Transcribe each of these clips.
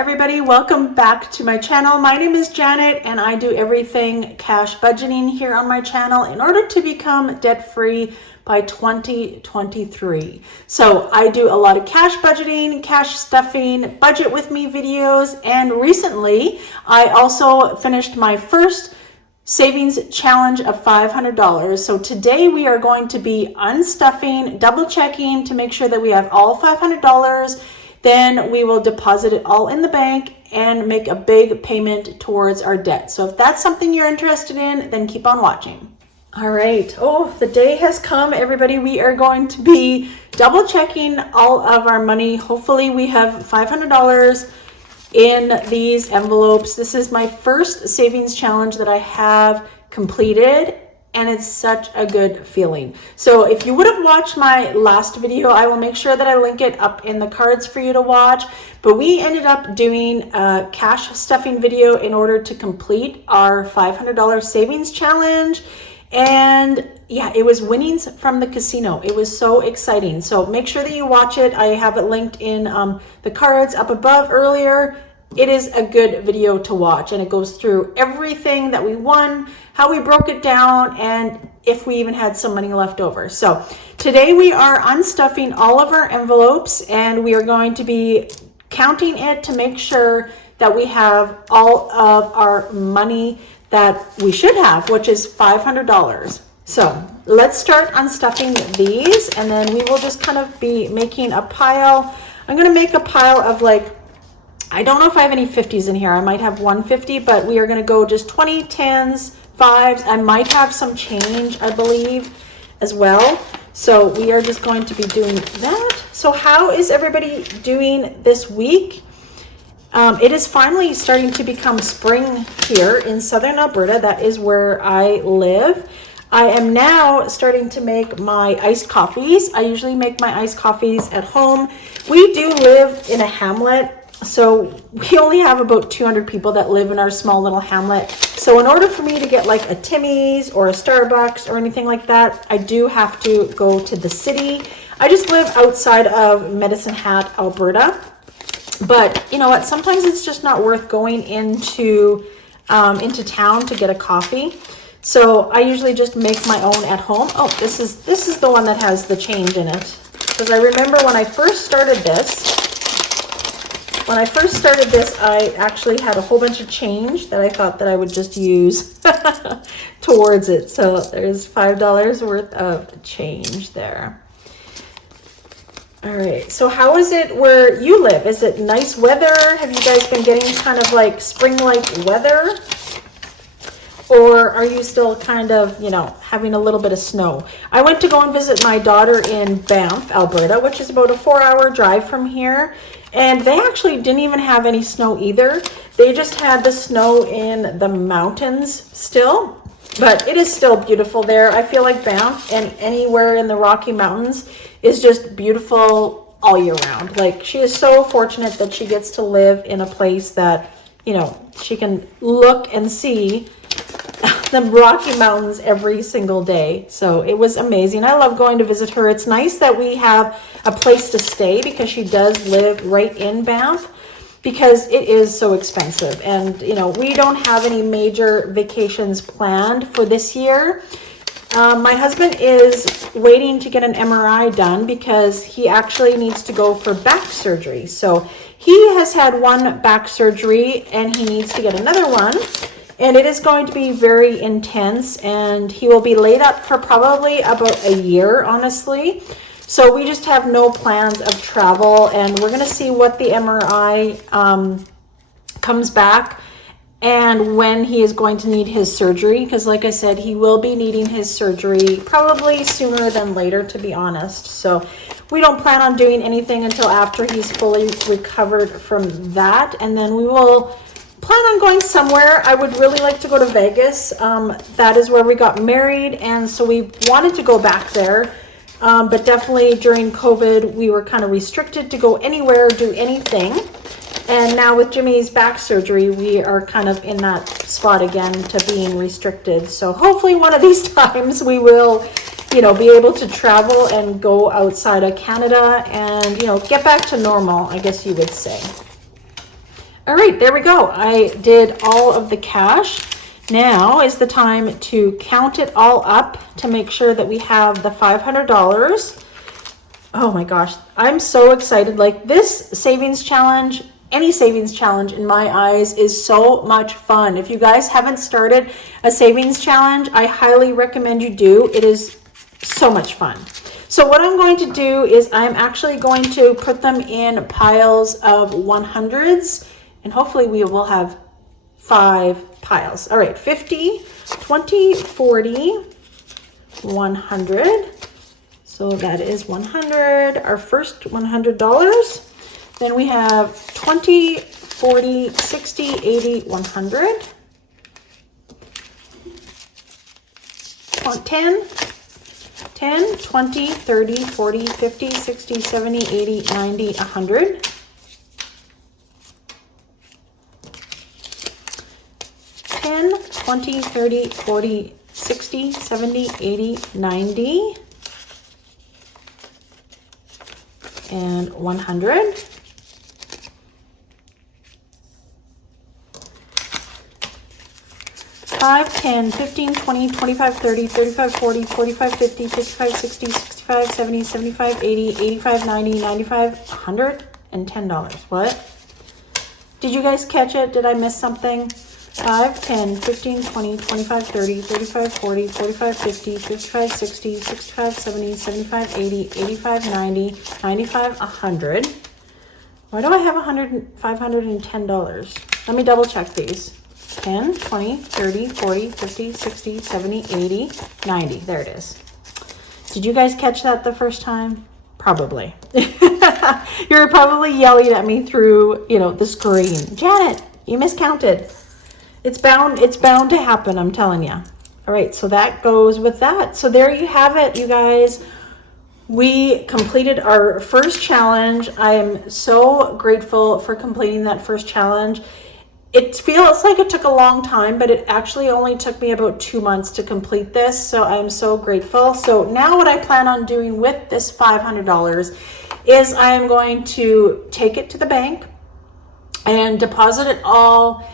everybody, welcome back to my channel. My name is Janet and I do everything cash budgeting here on my channel in order to become debt-free by 2023. So I do a lot of cash budgeting, cash stuffing, budget with me videos, and recently I also finished my first savings challenge of $500. So today we are going to be unstuffing, double checking to make sure that we have all $500. Then we will deposit it all in the bank and make a big payment towards our debt. So if that's something you're interested in, then keep on watching. All right. Oh, the day has come, everybody. We are going to be double checking all of our money. Hopefully we have $500 in these envelopes. This is my first savings challenge that I have completed, and it's such a good feeling. So if you would have watched my last video, I will make sure that I link it up in the cards for you to watch. But we ended up doing a cash stuffing video in order to complete our $500 savings challenge. And yeah, it was winnings from the casino. It was so exciting. So make sure that you watch it. I have it linked in the cards up above earlier. It is a good video to watch, and it goes through everything that we won, how we broke it down, and if we even had some money left over. So today we are unstuffing all of our envelopes, and we are going to be counting it to make sure that we have all of our money that we should have, which is $500. So let's start unstuffing these, and then we will just kind of be making a pile. I'm going to make a pile of, like, I don't know if I have any 50s in here. I might have 150, but we are going to go just 20, 10s, 5s. I might have some change, I believe, as well. So we are just going to be doing that. So how is everybody doing this week? It is finally starting to become spring here in southern Alberta. That is where I live. I am now starting to make my iced coffees. I usually make my iced coffees at home. We do live in a hamlet. So we only have about 200 people that live in our small little hamlet. So in order for me to get like a Timmy's or a Starbucks or anything like that, I do have to go to the city. I just live outside of Medicine Hat, Alberta. But you know what? Sometimes it's just not worth going into town to get a coffee. So I usually just make my own at home. Oh, this is the one that has the change in it. Because I remember when I first started this, I actually had a whole bunch of change that I thought that I would just use towards it. So there's $5 worth of change there. All right, so how is it where you live? Is it nice weather? Have you guys been getting kind of like spring-like weather? Or are you still kind of, you know, having a little bit of snow? I went to go and visit my daughter in Banff, Alberta, which is about a 4-hour drive from here. And they actually didn't even have any snow either. They just had the snow in the mountains still. But it is still beautiful there. I feel like Banff and anywhere in the Rocky Mountains is just beautiful all year round. Like, she is so fortunate that she gets to live in a place that, you know, she can look and see the Rocky Mountains every single day. So it was amazing. I love going to visit her. It's nice that we have a place to stay because she does live right in Banff, because it is so expensive. And, you know, we don't have any major vacations planned for this year. My husband is waiting to get an MRI done because he actually needs to go for back surgery. So he has had one back surgery and he needs to get another one. And it is going to be very intense, and he will be laid up for probably about a year, honestly. So we just have no plans of travel, and we're going to see what the MRI comes back and when he is going to need his surgery. Because like I said, he will be needing his surgery probably sooner than later, to be honest. So we don't plan on doing anything until after he's fully recovered from that. And then we will plan on going somewhere. I would really like to go to Vegas. That is where we got married, and so we wanted to go back there. But definitely during COVID, we were kind of restricted to go anywhere, do anything. And now with Jimmy's back surgery, we are kind of in that spot again to being restricted. So hopefully one of these times we will, you know, be able to travel and go outside of Canada and, you know, get back to normal, I guess you would say. All right, there we go. I did all of the cash. Now is the time to count it all up to make sure that we have the $500. Oh my gosh, I'm so excited. Like, this savings challenge, any savings challenge in my eyes, is so much fun. If you guys haven't started a savings challenge, I highly recommend you do. It is so much fun. So what I'm going to do is I'm actually going to put them in piles of 100s, and hopefully we will have 5 piles. All right, 50, 20, 40, 100. So that is 100, our first $100. Then we have 20, 40, 60, 80, 100. 10, 20, 30, 40, 50, 60, 70, 80, 90, 100. 10, 20, 30, 40, 60, 70, 80, 90. And 100. 5, 10, 15, 20, 25, 30, 35, 40, 45, 50, 55, 60, 65, 70, 75, 80, 85, 90, 95, $110. What? Did you guys catch it? Did I miss something? 5, 10, 15, 20, 25, 30, 35, 40, 45, 50, 55, 60, 65, 70, 75, 80, 85, 90, 95, 100. Why do I have $510? Let me double check these. 10, 20, 30, 40, 50, 60, 70, 80, 90. There it is. Did you guys catch that the first time? Probably. You're probably yelling at me through, the screen. Janet, you miscounted. It's bound to happen, I'm telling you. All right, so that goes with that. So there you have it, you guys. We completed our first challenge. I am so grateful for completing that first challenge. It feels like it took a long time, but it actually only took me about 2 months to complete this. So I'm so grateful. So now what I plan on doing with this $500 is I am going to take it to the bank and deposit it all,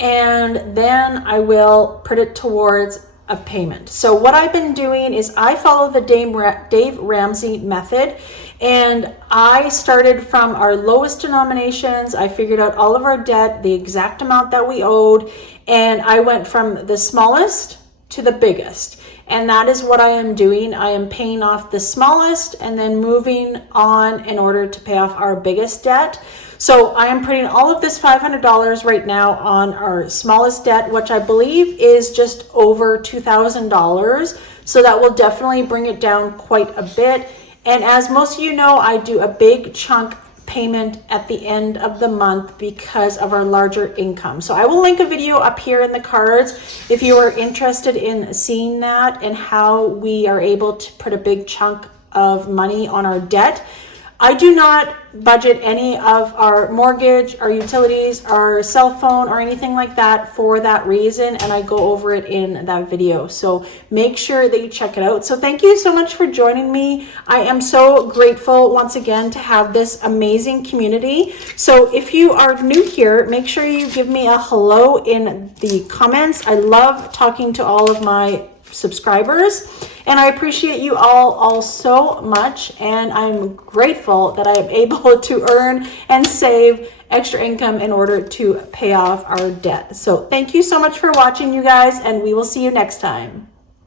and then I will put it towards a payment. So what I've been doing is I follow the Dave Ramsey method, and I started from our lowest denominations. I figured out all of our debt, the exact amount that we owed, and I went from the smallest to the biggest. And that is what I am doing. I am paying off the smallest and then moving on in order to pay off our biggest debt. So I am putting all of this $500 right now on our smallest debt, which I believe is just over $2,000. So that will definitely bring it down quite a bit. And as most of you know, I do a big chunk payment at the end of the month because of our larger income. So I will link a video up here in the cards if you are interested in seeing that and how we are able to put a big chunk of money on our debt. I do not budget any of our mortgage, our utilities, our cell phone, or anything like that for that reason, and I go over it in that video. So make sure that you check it out. So thank you so much for joining me. I am so grateful once again to have this amazing community. So if you are new here, make sure you give me a hello in the comments. I love talking to all of my subscribers, and I appreciate you all so much, and I'm grateful that I am able to earn and save extra income in order to pay off our debt. So thank you so much for watching, you guys, and we will see you next time.